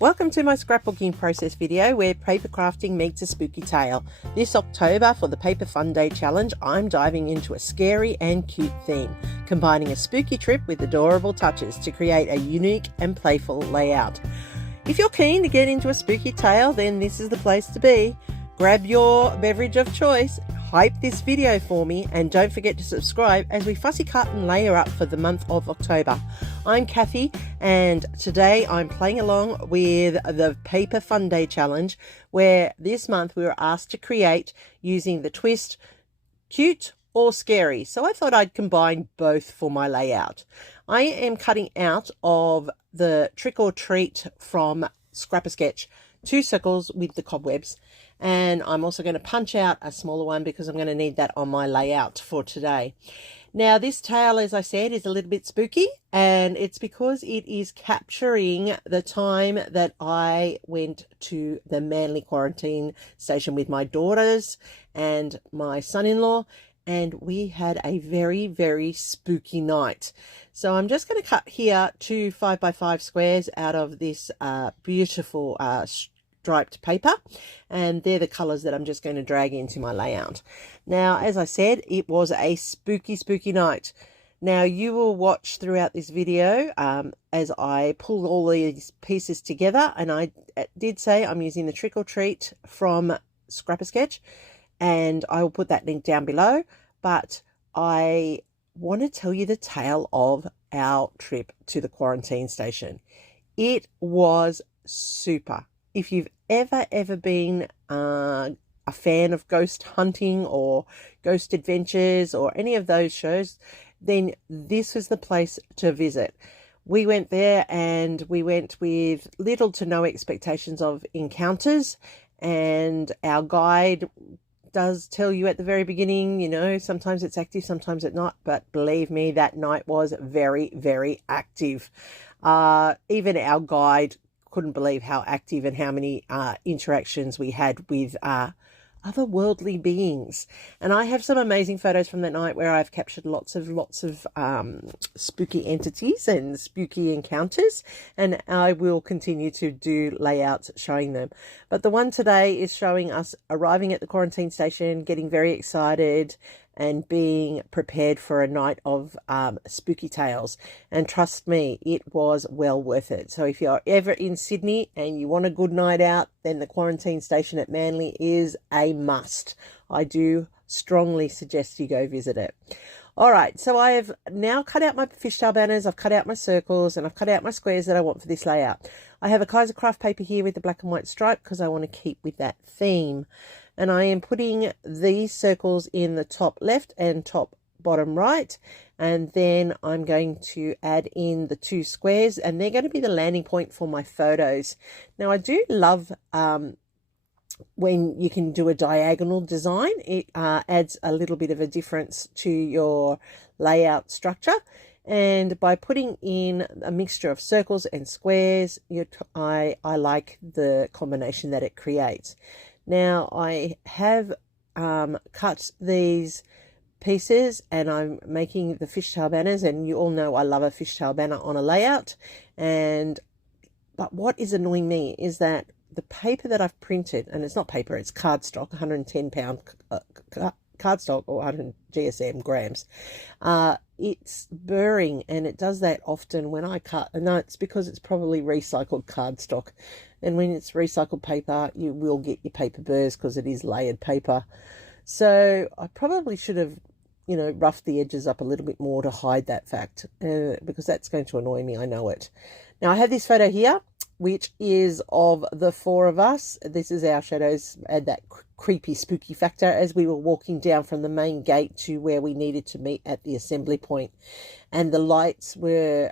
Welcome to my scrapbooking process video where paper crafting meets a spooky tale. This October for the Paper Funday challenge, I'm diving into a scary and cute theme, combining a spooky trip with adorable touches to create a unique and playful layout. If you're keen to get into a spooky tale, then this is the place to be. Grab your beverage of choice, hype this video for me, and don't forget to subscribe as we fussy cut and layer up for the month of October. I'm Kathy, and today I'm playing along with the Paper Funday challenge, where this month we were asked to create using the twist cute or scary. So I thought I'd combine both for my layout. I am cutting out of the Trick or Treat from Scrap-a-Sketch 2 circles with the cobwebs, and I'm also going to punch out a smaller one because I'm going to need that on my layout for today. Now this tale, as I said, is a little bit spooky, and it's because it is capturing the time that I went to the Manly quarantine station with my daughters and my son-in-law, and we had a very, very spooky night. So I'm just going to cut here 2 5x5 squares out of this beautiful striped paper, and they're the colors that I'm just going to drag into my layout. Now, as I said, it was a spooky night. Now you will watch throughout this video as I pull all these pieces together, and I did say I'm using the Trick or Treat from Scrap-a-Sketch, and I will put that link down below. But I want to tell you the tale of our trip to the quarantine station. It was super. If you've ever been a fan of ghost hunting or ghost adventures or any of those shows, then this was the place to visit. We went there, and we went with little to no expectations of encounters, and our guide does tell you at the very beginning, you know, sometimes it's active, sometimes it's not, but believe me, that night was very, very active. Even our guide couldn't believe how active and how many interactions we had with otherworldly beings. And I have some amazing photos from that night where I've captured lots of spooky entities and spooky encounters, and I will continue to do layouts showing them. But the one today is showing us arriving at the quarantine station, getting very excited and being prepared for a night of spooky tales. And trust me, it was well worth it. So if you're ever in Sydney and you want a good night out, then the quarantine station at Manly is a must. I do strongly suggest you go visit it. All right, so I have now cut out my fishtail banners, I've cut out my circles, and I've cut out my squares that I want for this layout. I have a Kaiser craft paper here with the black and white stripe because I want to keep with that theme. And I am putting these circles in the top left and top bottom right, and then I'm going to add in the 2 squares, and they're going to be the landing point for my photos. Now I do love when you can do a diagonal design. It adds a little bit of a difference to your layout structure, and by putting in a mixture of circles and squares, I like the combination that it creates. Now I have cut these pieces, and I'm making the fishtail banners, and you all know I love a fishtail banner on a layout. But what is annoying me is that the paper that I've printed, and it's not paper, it's cardstock, 110 pound cardstock, or 100 GSM grams, it's burring, and it does that often when I cut. No, it's because it's probably recycled cardstock, and when it's recycled paper you will get your paper burrs because it is layered paper. So I probably should have, you know, roughed the edges up a little bit more to hide that fact, because that's going to annoy me, I know it. Now I have this photo here, which is of the 4 of us. This is our shadows, add that creepy spooky factor as we were walking down from the main gate to where we needed to meet at the assembly point. And the lights were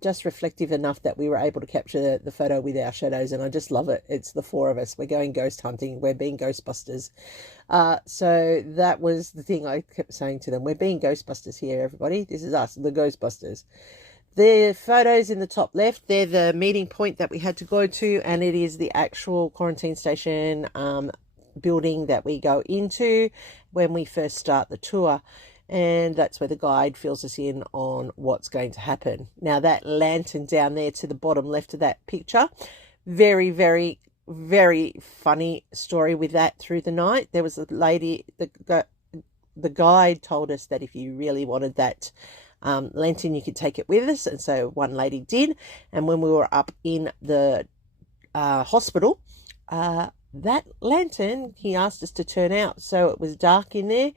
just reflective enough that we were able to capture the photo with our shadows, and I just love it. It's the 4 of us. We're going ghost hunting. We're being Ghostbusters. So that was the thing I kept saying to them. We're being Ghostbusters here, everybody. This is us, the Ghostbusters. The photos in the top left, they're the meeting point that we had to go to, and it is the actual quarantine station building that we go into when we first start the tour. And that's where the guide fills us in on what's going to happen. Now that lantern down there to the bottom left of that picture, very, very, very funny story with that through the night. There was a lady, the guide told us that if you really wanted that lantern, you could take it with us. And so one lady did. And when we were up in the hospital, that lantern, he asked us to turn out. So it was dark in there.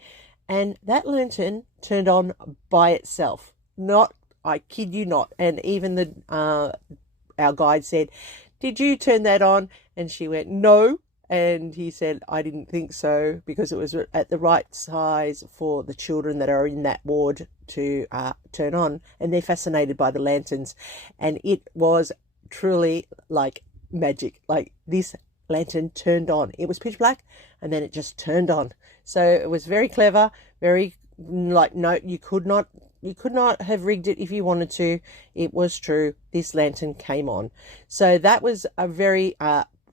And that lantern turned on by itself. Not, I kid you not. And even our guide said, "Did you turn that on?" And she went, "No." And he said, "I didn't think so," because it was at the right size for the children that are in that ward to turn on. And they're fascinated by the lanterns. And it was truly like magic. Like, this lantern turned on. It was pitch black and then it just turned on. So it was very clever, very, like, no, you could not have rigged it if you wanted to. It was true. This lantern came on. So that was a very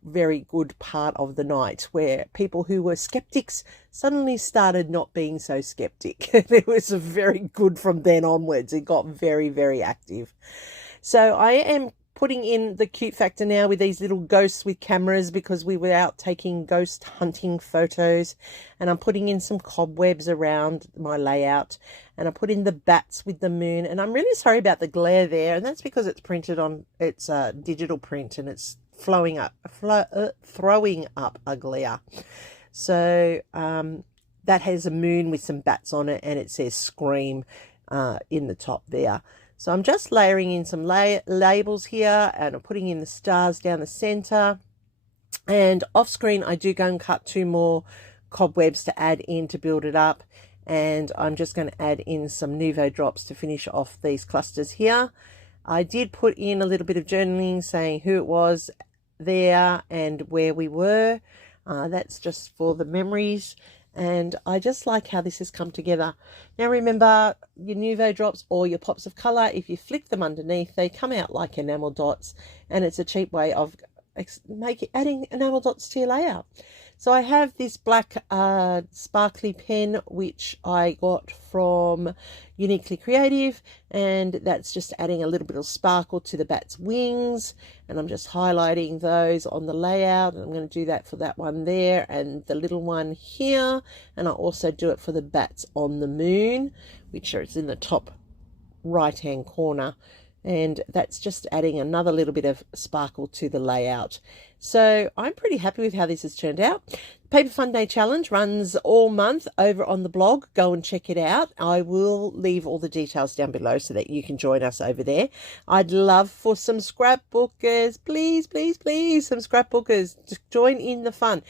very good part of the night, where people who were skeptics suddenly started not being so skeptic. It was very good from then onwards. It got very, very active. So I am putting in the cute factor now with these little ghosts with cameras, because we were out taking ghost hunting photos. And I'm putting in some cobwebs around my layout, and I put in the bats with the moon. And I'm really sorry about the glare there, and that's because it's printed on, it's digital print, and it's throwing up a glare. So that has a moon with some bats on it, and it says "Scream" in the top there. So I'm just layering in some labels here, and I'm putting in the stars down the center. And off screen, I do go and cut 2 more cobwebs to add in to build it up. And I'm just going to add in some Nuvo drops to finish off these clusters here. I did put in a little bit of journaling saying who it was there and where we were. That's just for the memories. And I just like how this has come together. Now remember, your Nuvo drops or your pops of colour, if you flick them underneath, they come out like enamel dots, and it's a cheap way of adding enamel dots to your layout. So I have this black sparkly pen, which I got from Uniquely Creative, and that's just adding a little bit of sparkle to the bat's wings. And I'm just highlighting those on the layout, and I'm going to do that for that one there and the little one here. And I also do it for the bats on the moon, which is in the top right hand corner. And that's just adding another little bit of sparkle to the layout. So I'm pretty happy with how this has turned out. Paper Funday Challenge runs all month over on the blog. Go and check it out. I will leave all the details down below so that you can join us over there. I'd love for some scrapbookers. Please, please, please, some scrapbookers. Just join in the fun.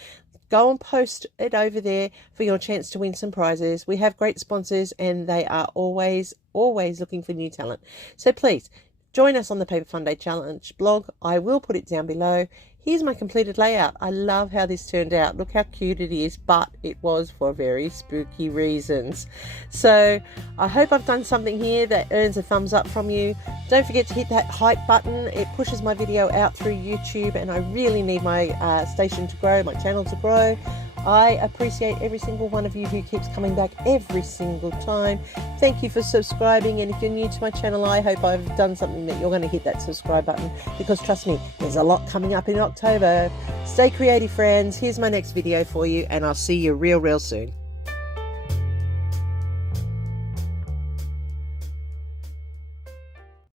Go and post it over there for your chance to win some prizes. We have great sponsors, and they are always looking for new talent. So please join us on the Paper Funday Challenge blog. I will put it down below. Here's my completed layout. I love how this turned out. Look how cute it is, but it was for very spooky reasons. So I hope I've done something here that earns a thumbs up from you. Don't forget to hit that hype button. It pushes my video out through YouTube, and I really need my station to grow, my channel to grow. I appreciate every single one of you who keeps coming back every single time. Thank you for subscribing, and if you're new to my channel, I hope I've done something that you're going to hit that subscribe button, because trust me, there's a lot coming up in October. Stay creative, friends. Here's my next video for you, and I'll see you real soon.